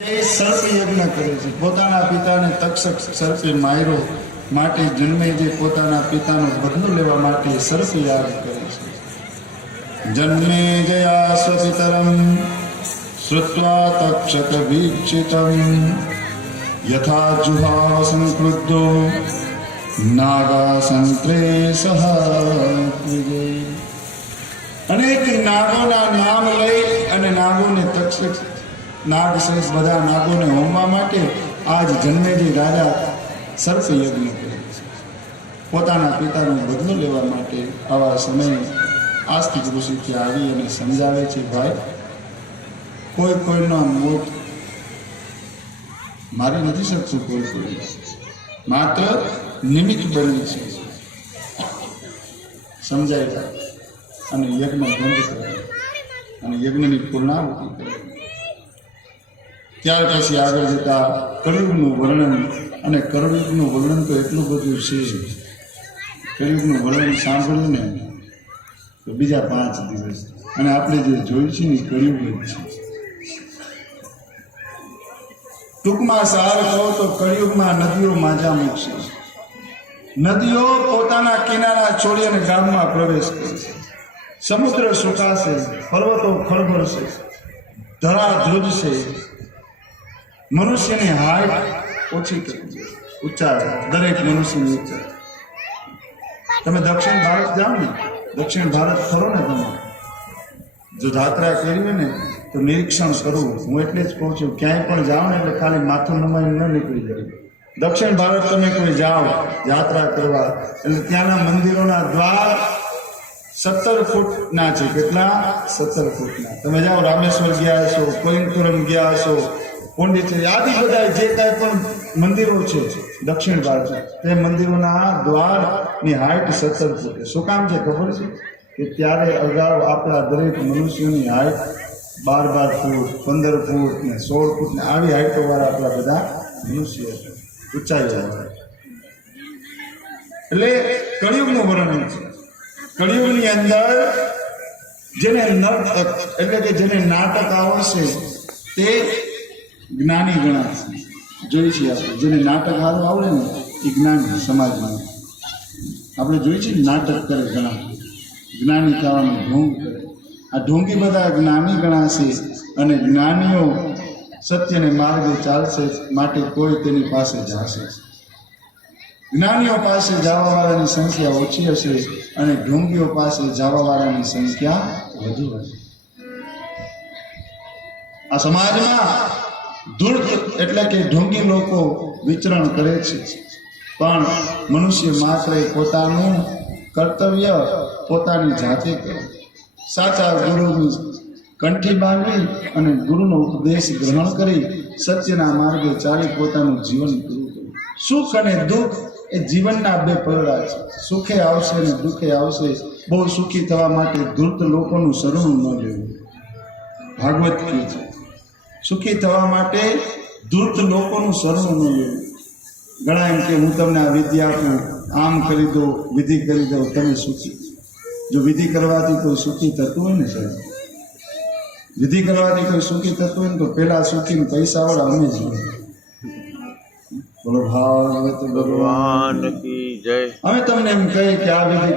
સર્પ યજ્ઞ કરે છે. પોતાના પિતાને તક્ષક સર્પે માર્યો માટે જન્મે જે પોતાના પિતાનો બદલો લેવા માટે સર્પ યાગ કરે છે. જન્મે જયા સ્વપિતરમ શ્રુત્વા તક્ષક વીક્ષિતમ યથા જુહાવ સંક્રુદ્ધો નાગાસંત્રે સહ. અનેક નાગોના નામ લઈ અને નાગોને તક્ષક નાગ શેષ બધા નાગોને હોમવા માટે આજ જન્મેજી રાજા સર્પ યજ્ઞ કરે છે. પોતાના પિતાનો બદલો લેવા માટે આવા સમયે આસ્તિક ઋષિ ત્યાં આવી અને સમજાવે છે, ભાઈ કોઈ કોઈનો મોત મારી નથી શકતું, કોઈ માત્ર નિમિત્ત બની છે. સમજાય અને યજ્ઞ બંધ કરે અને યજ્ઞની પૂર્ણાહુતિ કરે. ત્યાર પછી આગળ જતા કળિયુગનું વર્ણન, અને કળિયુગનું વર્ણન તો એટલું બધું છે. કળિયુગનું વર્ણન સાંભળ્યું ને તો બીજા 5 દિવસ, અને આપણે જે જોયું છે ને કળિયુગ જ છે. ટૂંકમાં સાર કહો તો કળિયુગમાં નદીઓ માજા મૂકશે. નદીઓ પોતાના કિનારા છોડી અને ગામમાં પ્રવેશ કરશે. સમુદ્ર સુકાશે, પર્વતો ખળભળશે, ધરા ધ્રુજશે. મનુષ્યની હાઈટ ઓછી કરી, ઊંચા દરેક મનુષ્યની ઊંચા. તમે દક્ષિણ ભારત જાઓ ને, દક્ષિણ ભારત ખરો ને, તમે જો યાત્રા કરી હોય ને તો નિરીક્ષણ કરવું. હું એટલે જ કહું છું, ક્યાંય પણ જાઓ ને એટલે ખાલી માથું નમાઈને ન નીકળી જાય. દક્ષિણ ભારત તમે કોઈ જાઓ યાત્રા કરવા, એટલે ત્યાંના મંદિરોના દ્વાર 17 ફૂટના છે. કેટલા? 17 ફૂટના. તમે જાઓ રામેશ્વર ગયા હશો, કોઈમ્બતુરમ ગયા હશો, પોંડિચેરી, આદિ બધા જે કાંઈ પણ મંદિરો છે દક્ષિણ ભારત, તે મંદિરોના દ્વારની હાઈટ 17 ફૂટ. શું કામ છે ખબર છે? કે ત્યારે અગાઉ આપણા દરેક મનુષ્યોની હાઈટ 12 ફૂટ, 15 ફૂટ ને 16 ફૂટ ને આવી હાઈટો વાળા આપણા બધા મનુષ્ય ઊંચાઈ વાળા. એટલે કળિયુગનું વર્ણન છે. કળિયુગની અંદર જેને નર્તક એટલે કે જેને નાટક આવડશે તે જ્ઞાની ગણાશે. જોઈ છીએ આપણે, જેને નાટક સારું આવડે ને એ જ્ઞાની સમાજમાં. આપણે જોઈ છીએ નાટક કરે ઘણા, જ્ઞાની થવાનું ઢોંગ કરે. આ ઢોંગી બધા જ્ઞાની ગણાશે, અને જ્ઞાનીઓ સત્યને માર્ગે ચાલશે માટે કોઈ તેની પાસે જશે. જ્ઞાનીઓ પાસે જવાવાળાની સંખ્યા ઓછી હશે, અને ઢોંગીઓ પાસે જવાવાળાની સંખ્યા વધુ હશે. આ સમાજમાં ધૂર્ત એટલે કે ઢોંગી લોકો વિચરણ કરે છે, પણ મનુષ્ય માત્ર પોતાનું કર્તવ્ય પોતાની જાતે કરે. સાચા ગુરુની કંઠી બાંધવી અને ગુરુનો ઉપદેશ ગ્રહણ કરી સત્યના માર્ગે ચાલી પોતાનું જીવન પૂરું કરવું. સુખ અને દુઃખ એ જીવનના 2 પલડા છે. સુખે આવશે અને દુઃખે આવશે. બહુ સુખી થવા માટે ધૂર્ત લોકોનું શરણું ન લેવું. ભાગવત કહે છે, સુખી થવા માટે ધૂર્ત લોકોનું શરણું ન લેવું. ઘણા એમ કે હું તમને આ વિદ્યા આપું, આમ કરી દો, વિધિ કરી દો, તમે સુખી. જો વિધિ કરવાથી કોઈ સુખી થતું હોય ને સાહેબ, વિધિ કરવાથી કોઈ સુખી થતું હોય ને તો પેલા સુખી પૈસા વાળા અમે જ હોય. બોલો ભાગવત ભગવાન કી જય. અમે તમને એમ કહીએ કે આ વિધિ